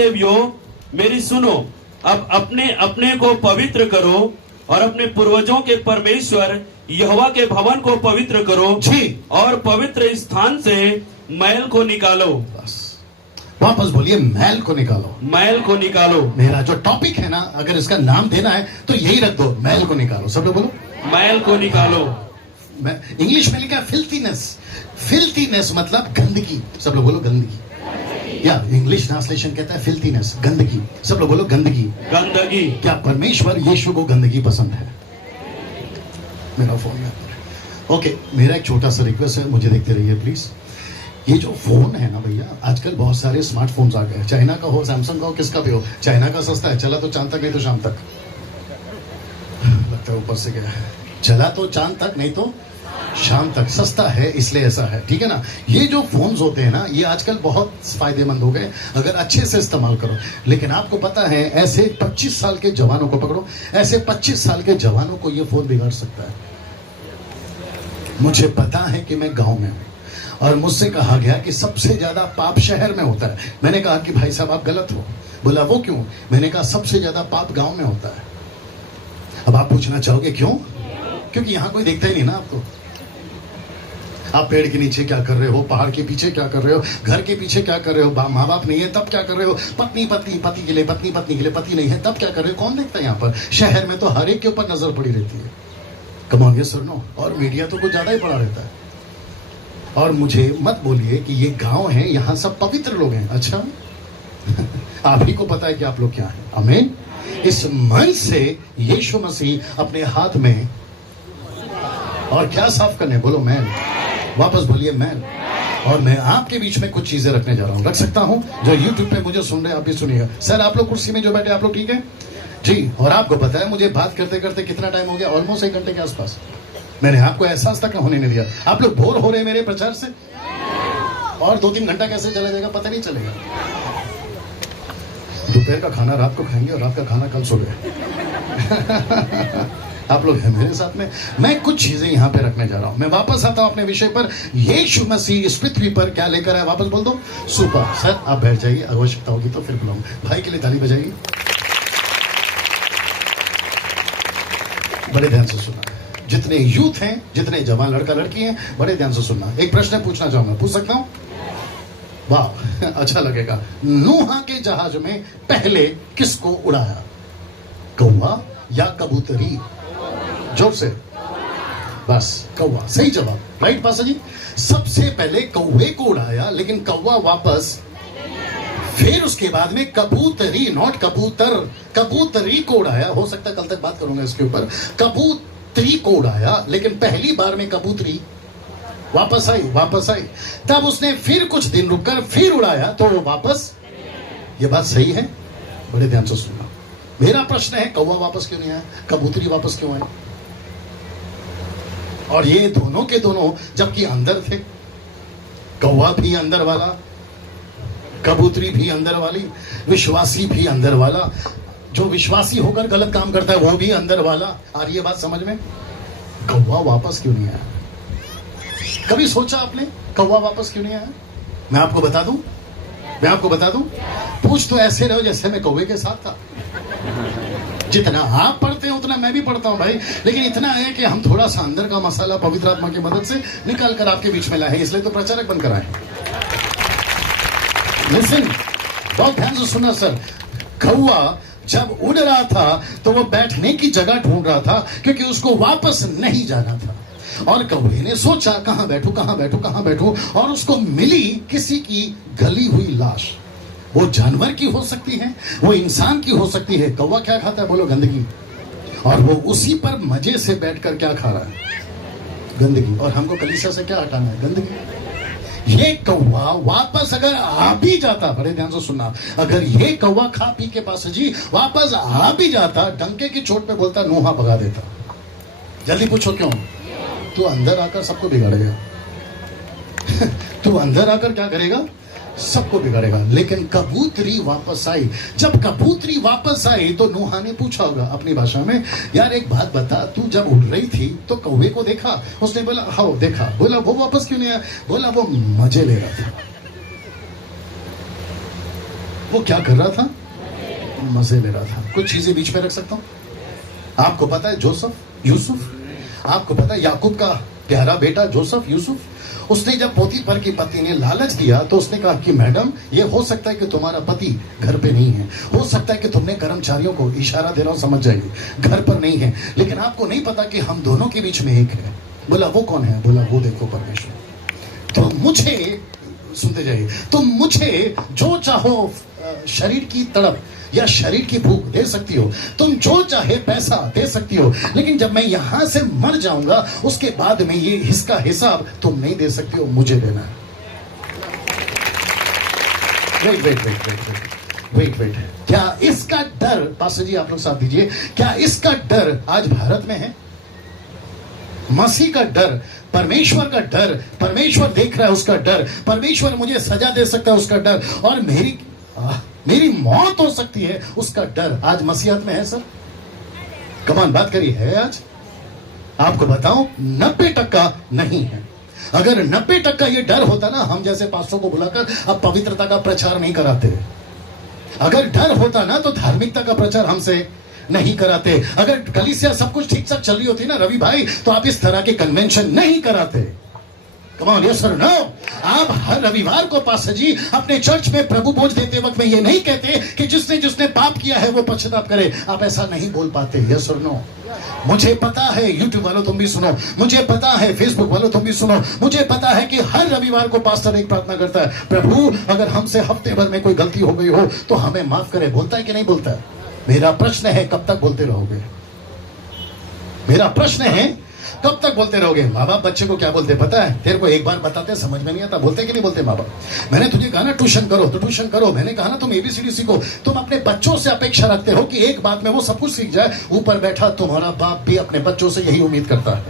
देवियों मेरी सुनो, अब अपने अपने को पवित्र करो और अपने पूर्वजों के परमेश्वर यहोवा के भवन को पवित्र करो जी। और पवित्र स्थान से मैल को निकालो। बस वापस बोलिए, मैल को निकालो। मैल को निकालो। मेरा जो टॉपिक है ना, अगर इसका नाम देना है तो यही रख दो, मैल को निकालो। सब लोग बोलो, मैल को निकालो। इंग्लिश में लिखा है फिल्थीनेस। फिल्थीनेस मतलब गंदगी। सब लोग बोलो गंदगी। या इंग्लिश ट्रांसलेशन कहता है फिल्थीनेस, गंदगी। सब लोग बोलो गंदगी। गंदगी। क्या परमेश्वर यीशु को गंदगी पसंद है? मेरा फोन में ओके। मेरा एक छोटा सा रिक्वेस्ट है, मुझे देखते रहिए प्लीज। ये जो फोन है ना भैया, आजकल बहुत सारे स्मार्टफोन्स आ गए, चाइना का हो, सैमसंग का हो, किसका भी हो। चाइना का सस्ता है, चला तो चांद तक नहीं तो शाम तक। लगता है ऊपर से गया है। चला तो चांद तक नहीं तो शाम तक, सस्ता है इसलिए ऐसा है, ठीक है ना। ये जो फोन्स होते हैं ना, ये आजकल बहुत फायदेमंद हो गए अगर अच्छे से इस्तेमाल करो। लेकिन आपको पता है, ऐसे 25 साल के जवानों को पकड़ो, ऐसे 25 साल के जवानों को ये फोन बिगाड़ सकता है। मुझे पता है कि मैं गांव में हूं और मुझसे कहा गया कि सबसे ज्यादा पाप शहर में होता है। मैंने कहा कि भाई साहब आप गलत हो। बोला वो क्यों? मैंने कहा सबसे ज्यादा पाप गांव में होता है। अब आप पूछना चाहोगे क्यों? क्योंकि यहां कोई देखता ही नहीं ना आपको। आप पेड़ के नीचे क्या कर रहे हो, पहाड़ के पीछे क्या कर रहे हो, घर के पीछे क्या कर रहे हो, माँ बाप नहीं है तब क्या कर रहे हो, पत्नी पत्नी पति के लिए, पत्नी पत्नी के लिए पति नहीं है तब क्या कर रहे हो, कौन देखता है यहाँ पर? शहर में तो हर एक के ऊपर नजर पड़ी रहती है। कम ऑन यस और नो। और मीडिया तो कुछ ज्यादा ही पड़ा रहता है। और मुझे मत बोलिए कि ये गांव है, यहाँ सब पवित्र लोग हैं। अच्छा आप ही को पता है कि आप लोग क्या हैं। आमीन। इस मन से यीशु मसीह अपने हाथ में और क्या साफ करने, बोलो मैन। वापस बोलिए मैन। और मैं आपके बीच में कुछ चीजें रखने जा रहा हूं। रख सकता हूं? जो यूट्यूब पे मुझे सुन रहे हैं आप भी सुनिएगा। सर आप लोग कुर्सी में जो बैठे आप लोग ठीक है जी। और आपको पता है मुझे बात करते करते कितना टाइम हो गया? ऑलमोस्ट 1 घंटे के आसपास। मैंने आपको एहसास तक होने नहीं दिया। आप लोग बोर हो रहे हैं मेरे प्रचार से? और 2-3 घंटा कैसे चला जाएगा पता नहीं चलेगा। दोपहर का खाना रात को खाएंगे और रात का खाना कल सुबह। आप लोग हैं मेरे साथ में। मैं कुछ चीजें यहाँ पे रखने जा रहा हूँ। मैं वापस आता हूँ अपने विषय पर। यीशु मसीह इस पृथ्वी पर क्या लेकर आया, वापस बोल दो। सुपर। सर आप बैठ जाइए, आवश्यकता होगी तो फिर बुलाऊंगा। भाई के लिए ताली बजाइए। बड़े ध्यान से सुनना, जितने यूथ हैं, जितने जवान लड़का लड़की हैं, बड़े ध्यान से सुनना। एक प्रश्न पूछना चाहूंगा, पूछ सकता हूँ? वाह अच्छा लगेगा। नूहा के जहाज में पहले किसको उड़ाया, कौवा या कबूतरी? जोर से। बस कौवा सही जवाब। राइट पासा जी। सबसे पहले कौवे को उड़ाया, लेकिन कौवा वापस। फिर उसके बाद में कबूतरी, नॉट कबूतर, कबूतरी को उड़ाया। हो सकता है कल तक बात करूंगा इसके ऊपर। कबूतरी को उड़ाया, लेकिन पहली बार में कबूतरी वापस आई, वापस आई। तब उसने फिर कुछ दिन रुककर फिर उड़ाया तो वो वापस। ये बात सही है? बड़े ध्यान से सुनना। मेरा प्रश्न है, कौवा वापस क्यों नहीं आया, कबूतरी वापस क्यों आई? और ये दोनों के दोनों जबकि अंदर थे। कौवा भी अंदर वाला, कबूतरी भी अंदर वाली, विश्वासी भी अंदर वाला, जो विश्वासी होकर गलत काम करता है वो भी अंदर वाला। आ रही है बात समझ में? कौवा वापस क्यों नहीं आया? कभी सोचा आपने कौवा वापस क्यों नहीं आया? मैं आपको बता दूं, मैं आपको बता दूं। पूछ तो ऐसे रहो जैसे मैं कौवे के साथ था। जितना आप पढ़ते हैं उतना मैं भी पढ़ता हूं भाई। लेकिन इतना है कि हम थोड़ा सा अंदर का मसाला पवित्र आत्मा की मदद से निकाल कर आपके बीच में लाए, इसलिए तो प्रचारक बनकर आए। लिसन, बहुत ध्यान से सुनना सर। कौवा जब उड़ रहा था तो वो बैठने की जगह ढूंढ रहा था, क्योंकि उसको वापस नहीं जाना था। और कौवे ने सोचा कहां बैठूं, कहां बैठूं, कहां बैठूं, और उसको मिली किसी की गली हुई लाश। वो जानवर की हो सकती है, वो इंसान की हो सकती है। कौवा क्या खाता है, बोलो गंदगी। और वो उसी पर मजे से बैठकर क्या खा रहा है, गंदगी। और हमको कलीसिया से क्या हटाना है, गंदगी। ये कौवा वापस अगर आ भी जाता, बड़े ध्यान से सुनना, अगर ये कौवा खा पी के पास जी वापस आ भी जाता, डंके की चोट पे बोलता, नूहा भगा देता। जल्दी पूछो क्यों? तू अंदर आकर सबको बिगाड़ेगा। तू अंदर आकर क्या करेगा, सबको बिगाड़ेगा। लेकिन कबूतरी वापस आई। जब कबूतरी वापस आई तो नूहा ने पूछा होगा अपनी भाषा में, यार एक बात बता, तू जब उड़ रही थी तो कौवे को देखा? उसने बोला हाँ देखा। बोला वो वापस क्यों नहीं आया? बोला वो मजे ले रहा था। वो क्या कर रहा था? मजे ले रहा था। कुछ चीजें बीच में रख सकता हूं। आपको पता है जोसेफ, यूसुफ, आपको पता है याकूब का प्यारा बेटा जोसेफ, यूसुफ, उसने जब पोतीफर की पत्नी ने लालच दिया तो उसने कहा कि मैडम, ये हो सकता है कि तुम्हारा पति घर पे नहीं है, हो सकता है कि तुमने कर्मचारियों को इशारा दे रहा हो, समझ जाइए घर पर नहीं है, लेकिन आपको नहीं पता कि हम दोनों के बीच में एक है। बोला वो कौन है? बोला वो देखो परमेश्वर। तो मुझे, सुनते जाइए, तुम मुझे जो चाहो शरीर की तड़प या शरीर की भूख दे सकती हो, तुम जो चाहे पैसा दे सकती हो, लेकिन जब मैं यहां से मर जाऊंगा उसके बाद में ये इसका हिसाब तुम नहीं दे सकती हो, मुझे देना है। वेट, क्या इसका डर, पास्टर जी आप लोग साथ दीजिए, क्या इसका डर आज भारत में है? मसीह का डर, परमेश्वर का डर, परमेश्वर देख रहा है उसका डर, परमेश्वर मुझे सजा दे सकता है उसका डर, और मेरी मौत हो सकती है उसका डर आज मसीहत में है। सर कमान बात करिए, है आज? आपको बताऊं 90% नहीं है। अगर 90% ये डर होता ना, हम जैसे पास्टरों को बुलाकर अब पवित्रता का प्रचार नहीं कराते। अगर डर होता ना तो धार्मिकता का प्रचार हमसे नहीं कराते। अगर कलीसिया सब कुछ ठीक ठाक चल रही होती ना रवि भाई, तो आप इस तरह के कन्वेंशन नहीं कराते। Come on, yes or no? आप हर रविवार को पास्टर जी अपने चर्च में प्रभु भोज देते वक्त में ये नहीं कहते कि जिसने पाप किया है वो पश्चाताप करे। आप ऐसा नहीं बोल पाते। yes or no? मुझे पता है यूट्यूब वालों तुम भी सुनो, मुझे पता है फेसबुक वालों तुम भी सुनो, मुझे पता है कि हर रविवार को पास्टर एक प्रार्थना करता है, प्रभु अगर हमसे हफ्ते भर में कोई गलती हो गई हो तो हमें माफ करे। बोलता है कि नहीं बोलता है? मेरा प्रश्न है कब तक बोलते रहोगे? मेरा प्रश्न है कब तक बोलते रहोगे? माँ बाप बच्चे को क्या बोलते पता है? तेरे को एक बार बताते समझ में नहीं आता, बोलते कि नहीं बोलते माँ बाप? मैंने तुझे कहा ना ट्यूशन करो तो ट्यूशन करो, मैंने कहा ना तुम एबीसीडी सीखो। तुम अपने बच्चों से अपेक्षा रखते हो कि एक बात में वो सब कुछ सीख जाए। ऊपर बैठा तुम्हारा बाप भी अपने बच्चों से यही उम्मीद करता है।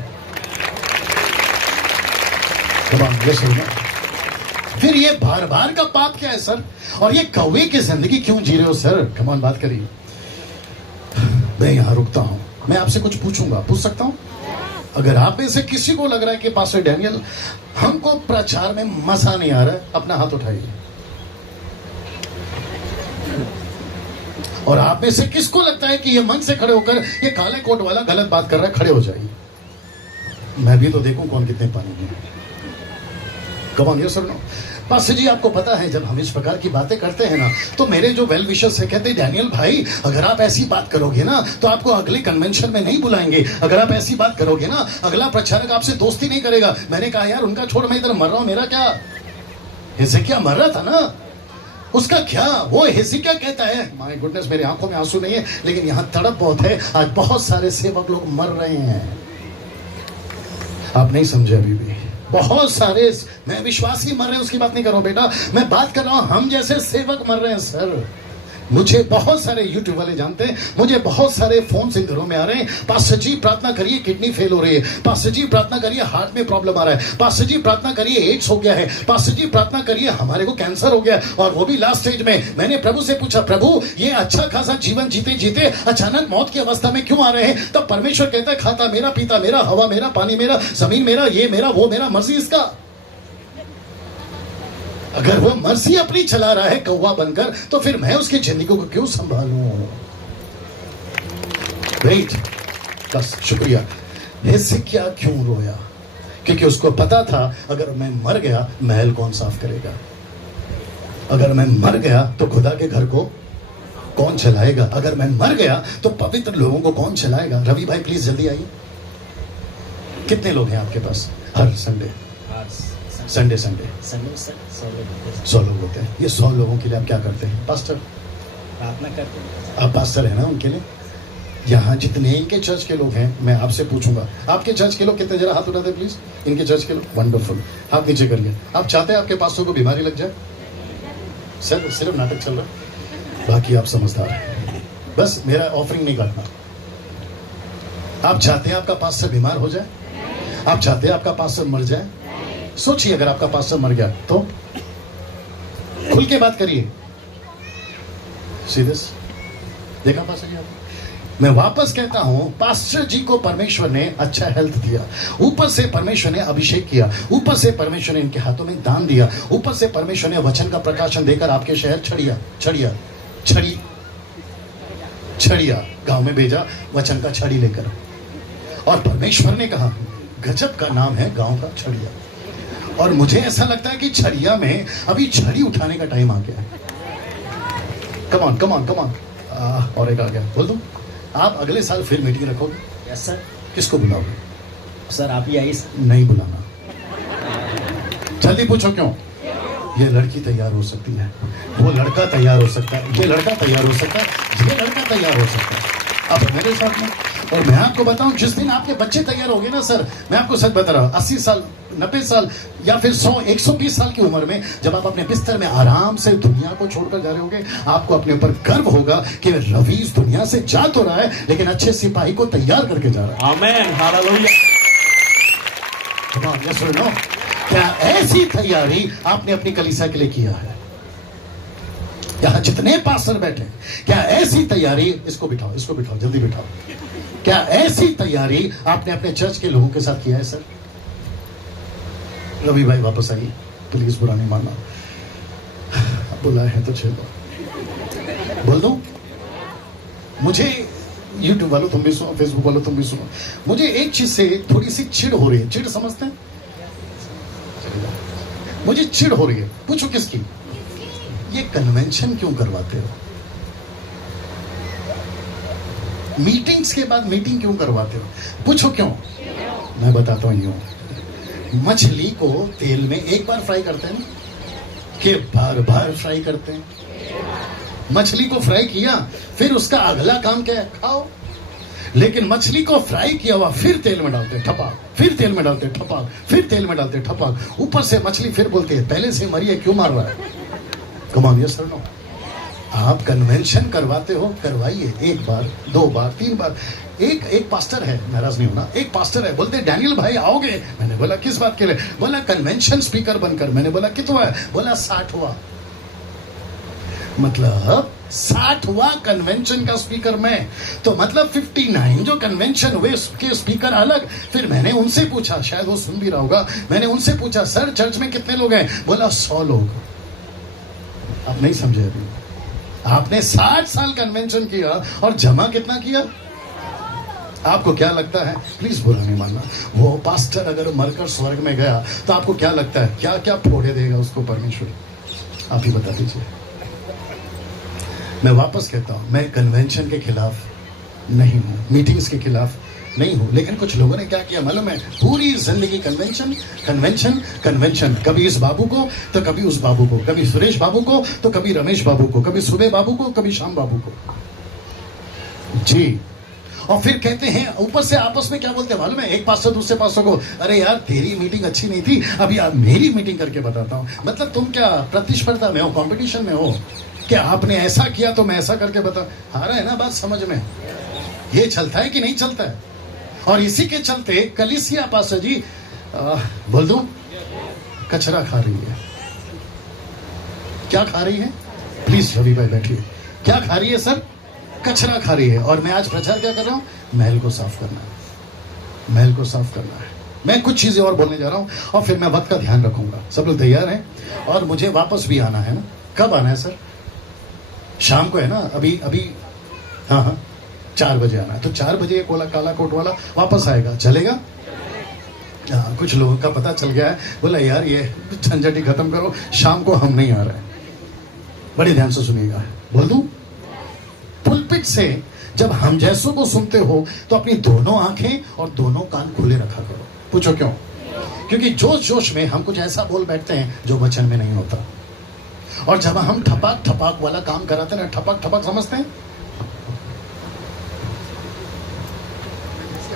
फिर ये बार बार का पाप क्या है सर? और ये कौवे की जिंदगी क्यों जी रहे हो सर? कमान बात करिए। मैं यहां रुकता हूं, मैं आपसे कुछ पूछूंगा, पूछ सकता हूं? अगर आप में से किसी को लग रहा है कि पास्टर डैनियल हमको प्रचार में मजा नहीं आ रहा है, अपना हाथ उठाइए। और आप में से किसको लगता है कि ये मंच से खड़े होकर ये काले कोट वाला गलत बात कर रहा है, खड़े हो जाइए। मैं भी तो देखूं कौन कितने पानी में। कम ऑन, यस और नो? पास्टर जी आपको पता है जब हम इस प्रकार की बातें करते हैं ना, तो मेरे जो वेल विशर्स है कहते हैं डैनियल भाई अगर आप ऐसी बात करोगे ना तो आपको अगले कन्वेंशन में नहीं बुलाएंगे। अगर आप ऐसी बात करोगे ना अगला प्रचारक आपसे दोस्ती नहीं करेगा। मैंने कहा यार उनका छोड़, मैं इधर मर रहा हूं, मेरा क्या? हिजकिय्याह मर रहा था ना, उसका क्या? वो हिजकिय्याह कहता है, माय गुडनेस मेरी आंखों में आंसू नहीं है लेकिन यहां तड़प बहुत है। आज बहुत सारे सेवक लोग मर रहे हैं, आप नहीं समझे अभी भी। बहुत सारे, मैं विश्वासी मर रहे हैं उसकी बात नहीं कर रहा हूं बेटा, मैं बात कर रहा हूं हम जैसे सेवक मर रहे हैं सर। मुझे बहुत सारे यूट्यूब वाले जानते हैं, मुझे बहुत सारे फोन से घरों में आ रहे हैं, पास्टर जी प्रार्थना करिए किडनी फेल हो रही है, पास्टर जी प्रार्थना करिए हार्ट में प्रॉब्लम आ रहा है, पास्टर जी प्रार्थना करिए एड्स हो गया है, पास्टर जी प्रार्थना करिए हमारे को कैंसर हो गया और वो भी लास्ट स्टेज में। मैंने प्रभु से पूछा प्रभु ये अच्छा खासा जीवन जीते जीते अचानक मौत की अवस्था में क्यों आ रहे हैं? तब परमेश्वर कहता है खाता मेरा, पीता मेरा, हवा मेरा, पानी मेरा, जमीन मेरा, ये मेरा, वो मेरा, मर्जी इसका। अगर वो मर्जी अपनी चला रहा है कौवा बनकर, तो फिर मैं उसकी जिंदगी को क्यों संभालूं? ग्रेट, बस शुक्रिया। हिजकिय्याह क्यों रोया? क्योंकि उसको पता था अगर मैं मर गया महल कौन साफ करेगा, अगर मैं मर गया तो खुदा के घर को कौन चलाएगा, अगर मैं मर गया तो पवित्र लोगों को कौन चलाएगा। रवि भाई प्लीज जल्दी आइए। कितने लोग हैं आपके पास हर संडे? संडे 100 लोग होते हैं। ये 100 लोगों के लिए आप क्या करते हैं? पास्टर प्रार्थना करते हैं। आप पास्टर है ना उनके लिए। यहाँ जितने इनके चर्च के लोग हैं मैं आपसे पूछूंगा, आपके चर्च के लोग कितने, जरा हाथ उठाते प्लीज। इनके चर्च के लोग, वंडरफुल, हाथ नीचे करिए। आप चाहते हैं आपके पास्टर को बीमारी लग जाए? सर सिर्फ नाटक चल रहा है, बाकी आप समझदार हैं, बस मेरा ऑफरिंग नहीं काटना। आप चाहते हैं आपका पास्टर बीमार हो जाए? आप चाहते हैं आपका पास्टर मर जाए? सोचिए अगर आपका पास्टर मर गया तो खुल के बात करिए। सीरियस देखा पास्टर जी आप? मैं वापस कहता हूं, पास्टर जी को परमेश्वर ने अच्छा हेल्थ दिया, ऊपर से परमेश्वर ने अभिषेक किया, ऊपर से परमेश्वर ने इनके हाथों में दान दिया, ऊपर से परमेश्वर ने वचन का प्रकाशन देकर आपके शहर छड़िया गांव में भेजा, वचन का छड़ी लेकर। और परमेश्वर ने कहा, गजब का नाम है गांव का छड़िया। और मुझे ऐसा लगता है कि छड़िया में अभी छड़ी उठाने का टाइम आ गया है। कम ऑन और एक आ गया, बोल दो। आप अगले साल फिर मीटिंग रखोगे? Yes sir. किसको बुलाओगे? सर आप ही आइए सर। नहीं बुलाना, जल्दी पूछो क्यों? ये लड़की तैयार हो सकती है, वो लड़का तैयार हो सकता है, ये लड़का तैयार हो सकता है, ये लड़का तैयार हो सकता है। अब मेरे साथ में, और मैं आपको बताऊं, जिस दिन आपके बच्चे तैयार हो गए ना सर, मैं आपको सच बता रहा हूं, 80 साल 90 साल या फिर 100 120 साल की उम्र में जब आप अपने बिस्तर में आराम से दुनिया को छोड़कर जा रहे होंगे, आपको अपने ऊपर गर्व होगा कि रवि इस दुनिया से जा तो रहा है लेकिन अच्छे सिपाही को तैयार करके जा रहा है। आमेन, hallelujah. Come on, yes or no? क्या ऐसी तैयारी आपने अपनी कलीसिया के लिए किया है? यहां जितने पास्टर बैठे, क्या ऐसी तैयारी, इसको बिठाओ जल्दी बिठाओ, क्या ऐसी तैयारी आपने अपने चर्च के लोगों के साथ किया है? सर रवि भाई वापस आइए प्लीज, बुरा नहीं मानना, बुलाए हैं तो चलो बोल दो। मुझे यूट्यूब वालों तुम भी सुनो, फेसबुक वालों तुम भी सुनो, मुझे एक चीज से थोड़ी सी चिढ़ हो रही है। चिढ़ समझते हैं? मुझे चिढ़ हो रही है, पूछो किसकी? ये कन्वेंशन क्यों करवाते हो? मीटिंग्स के बाद मीटिंग क्यों करवाते हो? पूछो क्यों? मैं बताता हूं यूं, मछली को तेल में एक बार फ्राई करते हैं कि बार बार फ्राई करते हैं? मछली को फ्राई किया, फिर उसका अगला काम क्या है? खाओ। लेकिन मछली को फ्राई किया हुआ फिर तेल में डालते ठपाक, फिर तेल में डालते ठपाक, फिर तेल में डालते ठपाक, ऊपर से मछली फिर बोलती है पहले से मरी है, क्यों मार रहा है? कम ऑन, यस और नो? आप कन्वेंशन करवाते हो, करवाइए, एक बार, 2 बार, 3 बार। एक पास्टर है, नाराज नहीं होना, एक पास्टर है, बोलते डैनियल भाई आओगे? मैंने बोला किस बात के लिए? बोला कन्वेंशन स्पीकर बनकर। मैंने बोला कितना है? बोला 60वां। मतलब 60वां कन्वेंशन का स्पीकर मैं, तो मतलब 59 जो कन्वेंशन हुए उसके स्पीकर अलग। फिर मैंने उनसे पूछा, शायद वो सुन भी रहा होगा, मैंने उनसे पूछा सर चर्च में कितने लोग हैं? बोला 100 लोग। आप नहीं समझे अभी, आपने 60 साल कन्वेंशन किया और जमा कितना किया? आपको क्या लगता है? प्लीज बुरा नहीं मानना, वो पास्टर अगर मरकर स्वर्ग में गया तो आपको क्या लगता है क्या क्या फोड़े देगा उसको परमेश्वर? आप ही बता दीजिए। मैं वापस कहता हूं, मैं कन्वेंशन के खिलाफ नहीं हूं, मीटिंग्स के खिलाफ नहीं हूं, लेकिन कुछ लोगों ने क्या किया मालूम है? पूरी जिंदगी कन्वेंशन कन्वेंशन कन्वेंशन, कभी इस बाबू को तो कभी उस बाबू को, कभी सुरेश बाबू को तो कभी रमेश बाबू को, कभी सुबह बाबू को, कभी शाम बाबू को। जी, और फिर कहते हैं ऊपर से आपस में क्या बोलते हैं मालूम है? एक पास्टर दूसरे पास्टर को, अरे यार तेरी मीटिंग अच्छी नहीं थी, अभी आप मेरी मीटिंग करके बताता हूं। मतलब तुम क्या प्रतिस्पर्धा में हो, कंपटीशन में हो? क्या आपने ऐसा किया तो मैं ऐसा करके बता? आ रहा है ना बात समझ में? ये चलता है कि नहीं चलता है? और इसी के चलते कलीसिया पास्टर जी बोल दूं, कचरा खा रही है। क्या खा रही है? प्लीज रवि भाई बैठिए। क्या खा रही है सर? कचरा खा रही है। और मैं आज प्रचार क्या कर रहा हूं? महल को साफ करना है, महल को साफ करना है। मैं कुछ चीजें और बोलने जा रहा हूं और फिर मैं वक्त का ध्यान रखूंगा। सब लोग तैयार हैं? और मुझे वापस भी आना है ना? कब आना है सर? शाम को है ना? अभी हाँ 4 बजे आना है। तो 4 बजे कोला काला कोट वाला वापस आएगा, चलेगा? हाँ, कुछ लोगों का पता चल गया है, बोला यार ये झंझट ही खत्म करो, शाम को हम नहीं आ रहे। बड़े ध्यान से सुनिएगा, बोल दूं, पुलपिट से जब हम जैसों को सुनते हो तो अपनी दोनों आंखें और दोनों कान खुले रखा करो। पूछो क्यों? क्योंकि जोश जोश में हम कुछ ऐसा बोल बैठते हैं जो वचन में नहीं होता। और जब हम ठपाक ठपाक वाला काम कराते हैं, ठपाक ठपाक समझते हैं?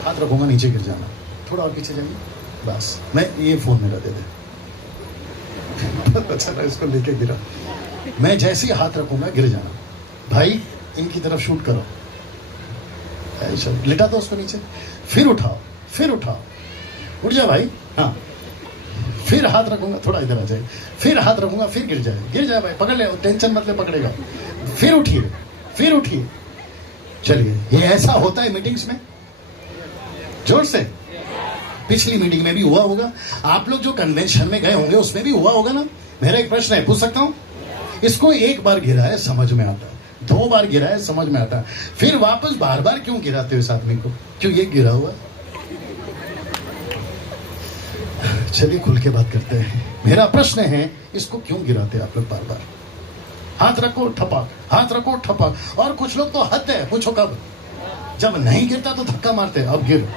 हाथ रखूंगा, नीचे गिर जाना, थोड़ा और पीछे जाइए, बस। मैं ये फोन मेरा दे दे। अच्छा ना, इसको लेके गिरा, मैं जैसे ही हाथ रखूंगा गिर जाना। भाई इनकी तरफ शूट करो, ऐसा लिटा दो उसको नीचे, फिर उठाओ, फिर उठाओ, उठ जा भाई। हाँ, फिर हाथ रखूंगा, थोड़ा इधर आ जाए, फिर हाथ रखूंगा, फिर गिर जाए भाई, पकड़ ले, टेंशन मत ले, पकड़ेगा। फिर उठिए, फिर उठिए। चलिए, ये ऐसा होता है मीटिंग्स में? जोर से। पिछली मीटिंग में भी हुआ होगा, आप लोग जो कन्वेंशन में गए होंगे उसमें भी हुआ होगा ना। मेरा एक प्रश्न है, पूछ सकता हूं? इसको एक बार गिरा है समझ में आता है, 2 बार गिरा है समझ में आता है, फिर वापस बार बार क्यों गिराते हो इस आदमी को? क्यों ये गिरा हुआ? चलिए खुल के बात करते हैं। मेरा प्रश्न है, इसको क्यों गिराते आप लोग बार बार? हाथ रखो ठपाक, हाथ रखो ठपाक। और कुछ लोग तो हद है, पूछो कब? जब नहीं गिरता तो धक्का मारते हैं, अब गिर।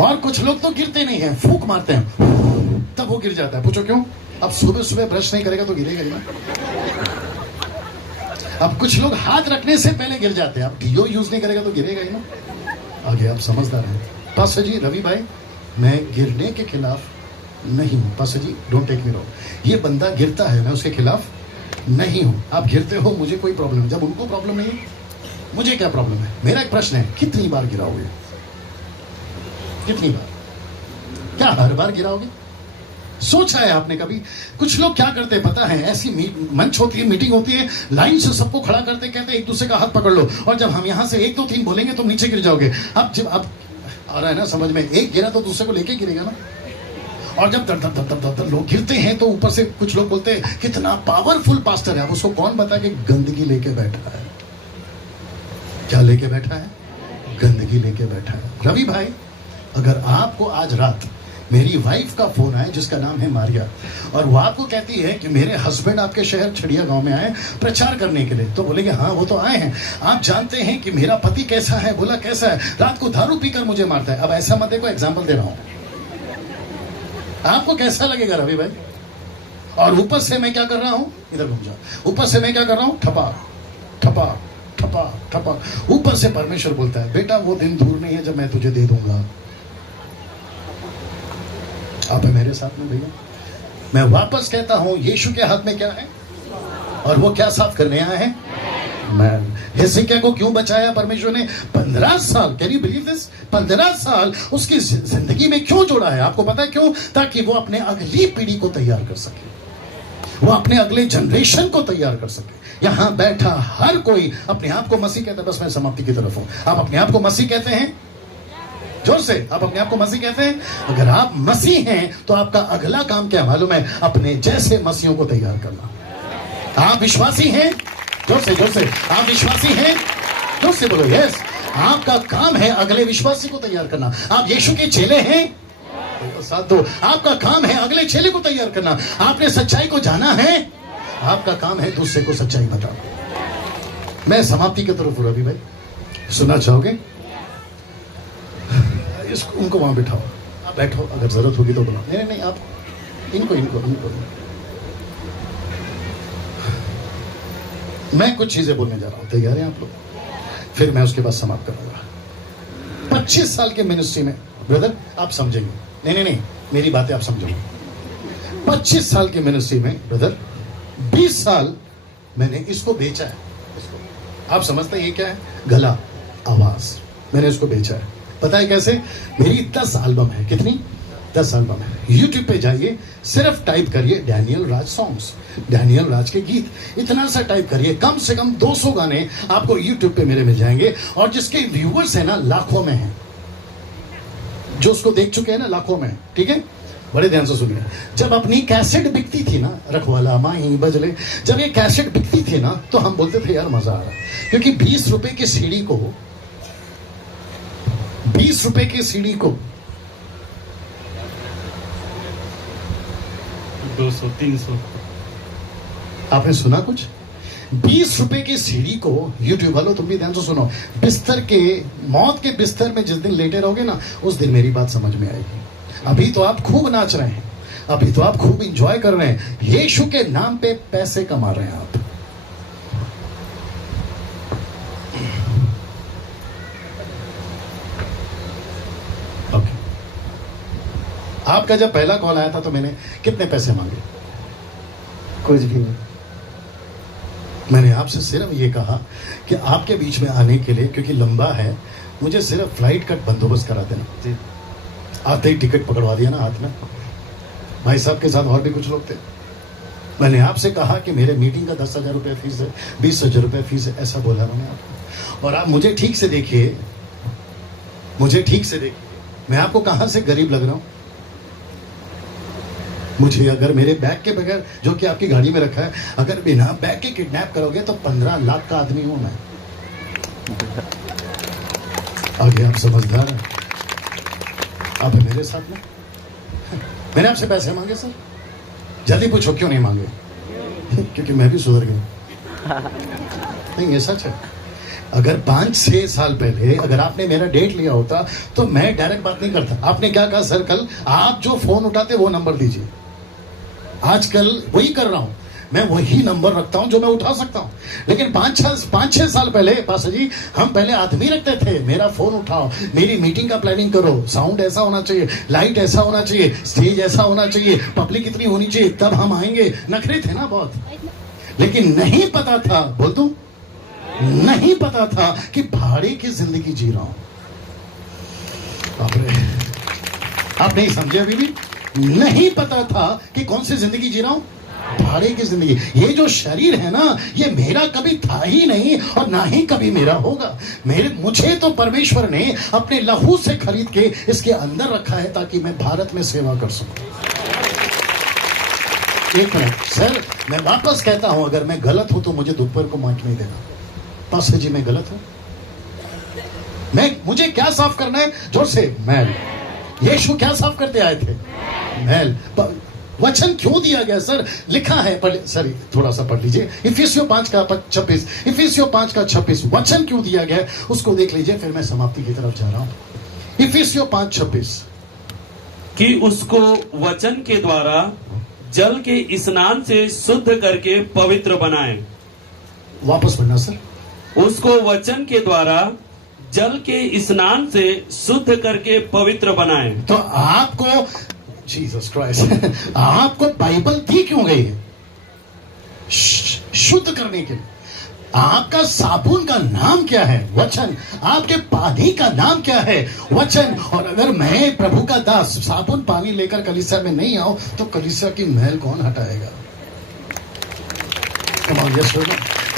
और कुछ लोग तो गिरते नहीं है, फूंक मारते हैं, तब वो गिर जाता है। पूछो क्यों? अब सुबह सुबह ब्रश नहीं करेगा तो गिरेगा ही ना। अब कुछ लोग हाथ रखने से पहले गिर जाते हैं, अब डीओ यूज नहीं करेगा तो गिरेगा ही ना। आगे आप समझदार हैं। पास्टर जी, रवि भाई, मैं गिरने के खिलाफ नहीं हूं। Pastor ji, don't take me wrong, ये बंदा गिरता है, मैं उसके खिलाफ नहीं हूं। आप गिरते हो, मुझे कोई प्रॉब्लम नहीं। जब उनको प्रॉब्लम नहीं है, मुझे क्या प्रॉब्लम है? मेरा एक प्रश्न है, कितनी बार गिराओगे? कितनी बार? क्या हर बार गिराओगे? सोचा है आपने कभी? कुछ लोग क्या करते हैं पता है, ऐसी मंच होती है, मीटिंग होती है, लाइन से सबको खड़ा करते, कहते हैं एक दूसरे का हाथ पकड़ लो, और जब हम यहां से 1 2 3 बोलेंगे तो नीचे गिर जाओगे। अब जब अब आ रहा है ना समझ में, एक गिरा तो दूसरे को लेके गिरेगा ना। और जब दर दर दर दर लोग गिरते हैं तो ऊपर से कुछ लोग बोलते हैं कितना पावरफुल पास्टर है। अब उसको कौन बता कि गंदगी लेके बैठा है? क्या लेके बैठा है? गंदगी लेके बैठा है। रवि भाई, अगर आपको आज रात मेरी वाइफ का फोन आए जिसका नाम है मारिया, और वो आपको कहती है कि मेरे हस्बैंड आपके शहर छड़िया गांव में आए प्रचार करने के लिए, तो बोलेंगे हाँ वो तो आए हैं। आप जानते हैं कि मेरा पति कैसा है? बोला कैसा है? रात को दारू पीकर मुझे मारता है। अब ऐसा मत देखो, एग्जाम्पल दे रहा हूं, आपको कैसा लगेगा रवि भाई? और ऊपर से मैं क्या कर रहा हूं? इधर घूम जाओ। ऊपर से मैं क्या कर रहा हूं? ठपा ठपा ठपा ठपा। ऊपर से परमेश्वर बोलता है, बेटा वो दिन दूर नहीं है जब मैं तुझे दे दूंगा। आप है मेरे साथ में भैया? मैं वापस कहता हूं, यीशु के हाथ में क्या है? और वो क्या साफ करने आया है? मैन। हिजकिय्याह को क्यों बचाया परमेश्वर ने? 15 साल, कैन यू बिलीव दिस? 15 साल उसकी जिंदगी में क्यों जोड़ा है? आपको पता है क्यों? ताकि वो अपने अगली पीढ़ी को तैयार कर सके, वो अपने अगले जनरेशन को तैयार कर सके। यहां बैठा हर कोई अपने आप को मसीह कहता है। बस मैं समाप्ति की तरफ हूं। आप अपने आप को मसीह कहते हैं? जोर से, आप अपने आप को मसीह कहते हैं? अगर आप मसीह हैं तो आपका अगला काम क्या मालूम है? अपने जैसे मसीहों को तैयार करना। आप विश्वासी हैं? जोर से, जोर से। आप विश्वासी हैं? जोर से बोलो यस। आपका काम है अगले विश्वासी को तैयार करना। आप यीशु के चेले हैं? साथ दो। आपका काम है अगले चेले को तैयार करना। आपने सच्चाई को जाना है, आपका काम है दूसरे को सच्चाई बताना। मैं समाप्ति की तरफ हूं। रवि भाई, सुनना चाहोगे? इसको उनको वहां बिठाओ, आप बैठो, अगर जरूरत होगी तो बुलाओ। नहीं नहीं, आप इनको इनको इनको मैं कुछ चीजें बोलने जा रहा हूं, तैयार हैं आप लोग? फिर मैं उसके बाद समाप्त करूंगा। 25 साल के मिनिस्ट्री में ब्रदर आप समझेंगे, नहीं नहीं नहीं, मेरी बातें आप समझोगे। 25 साल के मिनिस्ट्री में ब्रदर 20 साल मैंने इसको बेचा है। इसको आप समझते हैं ये क्या है? गला, आवाज, मैंने इसको बेचा है। पता है कैसे? मेरी 10 एल्बम है। कितनी? 10 एल्बम है। यूट्यूब पे जाइए, सिर्फ टाइप करिए डैनियल राज सॉन्ग्स, डैनियल राज के गीत, इतना सा टाइप करिए, कम से कम 200 गाने आपको यूट्यूब पे मेरे मिल जाएंगे। और जिसके व्यूअर्स है ना लाखों में है, जो उसको देख चुके हैं ना लाखों में। ठीक है, बड़े ध्यान से सुनिए। जब अपनी कैसेट बिकती थी ना, रखवाला माही बजले, जब ये कैसेट बिकती थी ना, तो हम बोलते थे यार मजा आ रहा है, क्योंकि 20 रुपए की सीडी को 20 रुपए की सीडी को 200 300। आपने सुना कुछ? 20 रुपए की सीडी को, यूट्यूब वालों तुम भी ध्यान से सुनो, बिस्तर के, मौत के बिस्तर में जिस दिन लेटे रहोगे ना, उस दिन मेरी बात समझ में आएगी। अभी तो आप खूब नाच रहे हैं, अभी तो आप खूब इंजॉय कर रहे हैं, यीशु के नाम पे पैसे कमा रहे हैं आप। आपका जब पहला कॉल आया था तो मैंने कितने पैसे मांगे? कुछ भी नहीं। मैंने आपसे सिर्फ ये कहा कि आपके बीच में आने के लिए, क्योंकि लंबा है, मुझे सिर्फ फ्लाइट का बंदोबस्त करा देना। जी। आते ही टिकट पकड़वा दिया ना हाथ में। भाई साहब के साथ और भी कुछ लोग थे, मैंने आपसे कहा कि मेरे मीटिंग का 10,000 रुपये फीस है, 20,000 रुपये फीस है, ऐसा बोला मैंने आपको। और आप मुझे ठीक से देखिए, मुझे ठीक से देखिए, मैं आपको कहां से गरीब लग रहा हूं? मुझे अगर मेरे बैग के बगैर, जो कि आपकी गाड़ी में रखा है, अगर बिना बैग के किडनैप करोगे तो 15 लाख का आदमी हूं मैं। आगे आप समझदार हैं, आप है मेरे साथ में। मैंने आपसे पैसे मांगे सर? जल्दी पूछो क्यों नहीं मांगे? क्योंकि मैं भी सुधर गया। नहीं, ये सच है। अगर 5-6 साल पहले अगर आपने मेरा डेट लिया होता तो मैं डायरेक्ट बात नहीं करता। आपने क्या कहा सर कल? आप जो फोन उठाते वो नंबर दीजिए। आजकल वही कर रहा हूं, मैं वही नंबर रखता हूं जो मैं उठा सकता हूं। लेकिन 5-6 साल पहले पासा जी, हम पहले आदमी रखते थे, मेरा फोन उठाओ, मेरी मीटिंग का प्लानिंग करो, साउंड ऐसा होना चाहिए, लाइट ऐसा होना चाहिए, स्टेज ऐसा होना चाहिए, पब्लिक इतनी होनी चाहिए, तब हम आएंगे। नखरे थे ना बहुत। लेकिन नहीं पता था, बोल दूं, नहीं पता था कि भाड़े की जिंदगी जी रहा हूं। आप नहीं समझे अभी भी? नहीं पता था कि कौन सी जिंदगी जी रहा हूं, भाड़े की जिंदगी। ये जो शरीर है ना, ये मेरा कभी था ही नहीं और ना ही कभी मेरा होगा। मुझे तो परमेश्वर ने अपने लहू से खरीद के इसके अंदर रखा है ताकि मैं भारत में सेवा कर सकूं। एक मिनट सर, मैं वापस कहता हूं, अगर मैं गलत हूं तो मुझे दोपहर को माइक नहीं देना। पास्टर जी मैं गलत हूं? मुझे क्या साफ करना है? जोर से, मैल। यीशु क्या साफ करते आए थे? मैल। वचन क्यों दिया गया सर? लिखा है, सर थोड़ा सा पढ़ लीजिए, इफिसियों 5:26। इफिसियों 5:26 वचन क्यों दिया गया उसको देख लीजिए, फिर मैं समाप्ति की तरफ जा रहा हूं। इफिसियों 5:26 कि उसको वचन के द्वारा जल के स्नान से शुद्ध करके पवित्र बनाए। वापस पढ़ना सर। उसको वचन के द्वारा जल के स्नान से शुद्ध करके पवित्र बनाए। तो आपको जीसस क्राइस्ट आपको बाइबल दी क्यों गई है? शुद्ध करने के लिए। आपका साबुन का नाम क्या है? वचन। आपके पानी का नाम क्या है? वचन। और अगर मैं प्रभु का दास साबुन पानी लेकर कलीसिया में नहीं आऊं तो कलीसिया की मैल कौन हटाएगा?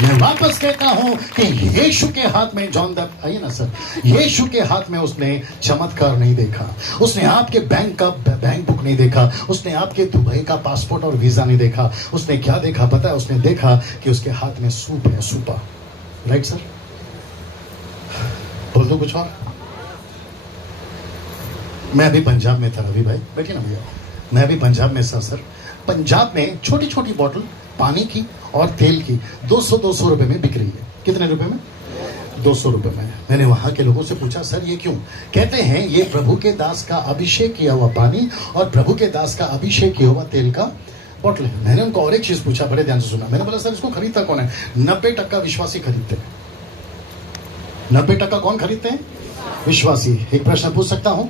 मैं वापस कहता हूं कि यीशु के हाथ में, जॉन द, आइए ना सर, यीशु के हाथ में उसने चमत्कार नहीं देखा, उसने आपके बैंक बुक नहीं देखा, उसने आपके दुबई का पासपोर्ट और वीजा नहीं देखा। उसने क्या देखा पता है? उसने देखा कि उसके हाथ में सूप है, सूपा। Right sir? बोल दो कुछ और। मैं अभी पंजाब में था रवि भाई, बैठिए ना भैया। मैं अभी पंजाब में था सर। पंजाब में छोटी छोटी बॉटल पानी की और तेल की 200 रुपए में बिक रही है। कितने रुपए में? 200 रुपए में। मैंने वहां के लोगों से पूछा सर ये क्यों? कहते हैं ये प्रभु के दास का अभिषेक किया हुआ पानी और प्रभु के दास का अभिषेक किया हुआ तेल का बॉटल है। मैंने उनको और एक चीज पूछा, बड़े ध्यान से सुना। मैंने बोला सर इसको खरीदता कौन है? 90% विश्वासी खरीदते हैं। 90% कौन खरीदते हैं? विश्वासी। एक प्रश्न पूछ सकता हूं?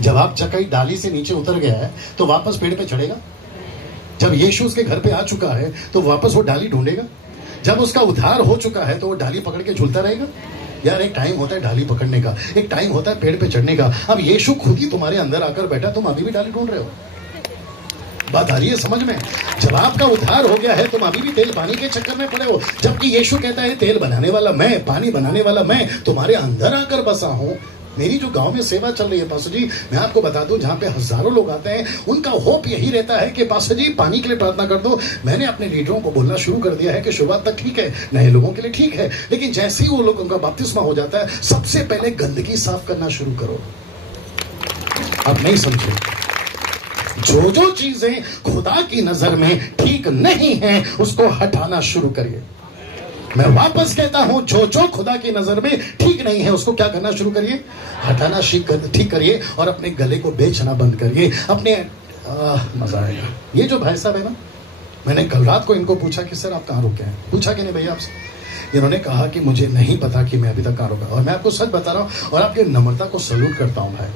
जब आप चकई डाली से नीचे उतर गया है तो वापस पेड़ पे चढ़ेगा? जब यीशु उसके घर पे आ चुका है तो वापस वो डाली ढूंढेगा? जब उसका उद्धार हो चुका है तो वो डाली पकड़ के झूलता रहेगा? यार एक टाइम होता है डाली पकड़ने का, एक टाइम होता है पेड़ पे चढ़ने का। अब यीशु खुद ही तुम्हारे अंदर आकर बैठा, तुम अभी भी डाली ढूंढ रहे हो। बात आ रही है समझ में? जब आपका उद्धार हो गया है तुम अभी भी तेल पानी के चक्कर में पड़े हो, जबकि यीशु कहता है तेल बनाने वाला मैं, पानी बनाने वाला मैं, तुम्हारे अंदर आकर बसा हूं। मेरी जो गांव में सेवा चल रही है पास्टर जी, मैं आपको बता दूं, जहां पे हजारों लोग आते हैं उनका होप यही रहता है कि पास्टर जी पानी के लिए प्रार्थना कर दो। मैंने अपने लीडरों को बोलना शुरू कर दिया है कि शुरुआत तक ठीक है, नए लोगों के लिए ठीक है, लेकिन जैसे ही वो लोगों का बपतिस्मा हो जाता है सबसे पहले गंदगी साफ करना शुरू करो। अब नहीं समझे? जो जो चीजें खुदा की नजर में ठीक नहीं है उसको हटाना शुरू करिए। मैं वापस कहता हूं, जो जो खुदा की नजर में ठीक नहीं है उसको क्या करना शुरू करिए? हटाना ठीक करिए और अपने गले को बेचना बंद करिए। अपने मजा आएगा। ये जो भाई साहब है ना, मैंने कल रात को इनको पूछा कि सर आप कहाँ रुके हैं? पूछा कि नहीं भैया आपसे? इन्होंने कहा कि मुझे नहीं पता कि मैं अभी तक कहाँ रुका। और मैं आपको सच बता रहा हूं और आपकी नम्रता को सल्यूट करता हूं भाई।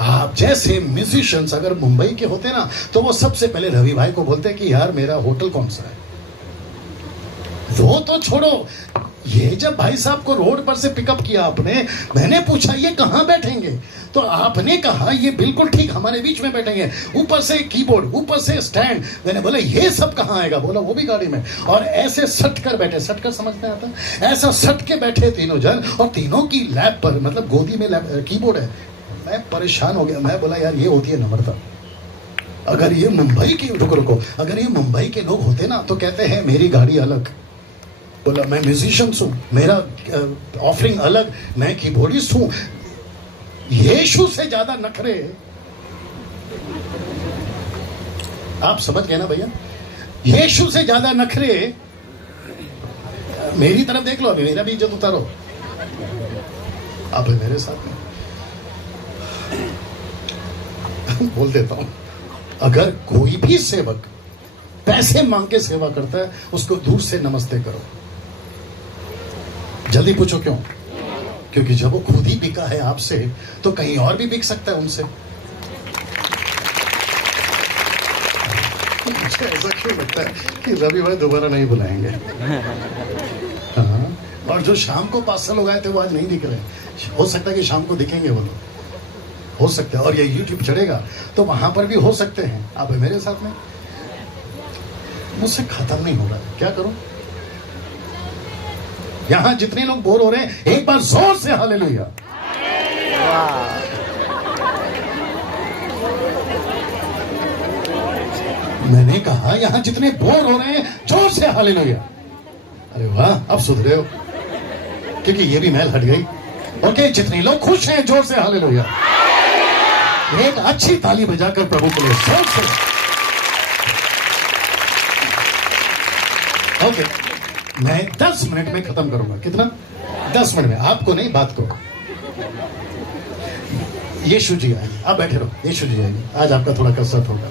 आप जैसे म्यूजिशियंस अगर मुंबई के होते ना तो वो सबसे पहले रवि भाई को बोलते कि यार मेरा होटल कौन सा है। वो तो छोड़ो, ये जब भाई साहब को रोड पर से पिकअप किया आपने, मैंने पूछा ये कहाँ बैठेंगे, तो आपने कहा ये बिल्कुल ठीक हमारे बीच में बैठेंगे, ऊपर से कीबोर्ड, ऊपर से स्टैंड। मैंने बोला ये सब कहाँ आएगा, बोला वो भी गाड़ी में। और ऐसे सट कर बैठे, सट कर समझ में आता, ऐसा सट के बैठे तीनों जन, और तीनों की लैप पर, मतलब गोदी में कीबोर्ड है। मैं परेशान हो गया, मैं बोला यार ये होती है नम्रता। अगर ये मुंबई की, रुको, अगर ये मुंबई के लोग होते ना तो कहते हैं मेरी गाड़ी अलग, बोला मैं म्यूजिशियंस हूं, मेरा ऑफरिंग अलग, मैं कीबोर्डिस्ट हूं। यीशु से ज्यादा नखरे, आप समझ गए ना भैया, यीशु से ज्यादा नखरे। मेरी तरफ देख लो, अभी मेरा भी इज्जत उतारो, आप मेरे साथ में बोल देता हूं, अगर कोई भी सेवक पैसे मांग के सेवा करता है उसको दूर से नमस्ते करो। जल्दी पूछो क्यों? क्योंकि जब वो खुद ही बिका है आपसे तो कहीं और भी बिक सकता है उनसे। मुझे ऐसा क्यों लगता है कि रवि भाई दोबारा नहीं बुलाएंगे? हाँ, और जो शाम को 5 लोग आए थे वो आज नहीं दिख रहे। हो सकता है कि शाम को दिखेंगे वो लोग, हो सकता है। और ये YouTube चढ़ेगा तो वहां पर भी हो सकते हैं। आप मेरे साथ में, मुझसे खत्म नहीं हो रहा है, क्या करूं? यहां जितने लोग बोर हो रहे हैं एक बार जोर से हालेलुया। मैंने कहा यहां जितने बोर हो रहे हैं जोर से हालेलुया। अरे वाह, अब सुधरे हो क्योंकि ये भी मैल हट गई। ओके, जितने लोग खुश हैं जोर से हालेलुया। एक अच्छी ताली बजाकर प्रभु के लिए जोर से। ओके, मैं 10 मिनट में खत्म करूंगा। कितना? 10 मिनट में, आपको नहीं, बात को। यीशु जी आएंगे, आप बैठे रहो, यीशु जी आएंगे, आज आपका थोड़ा कसरत होगा।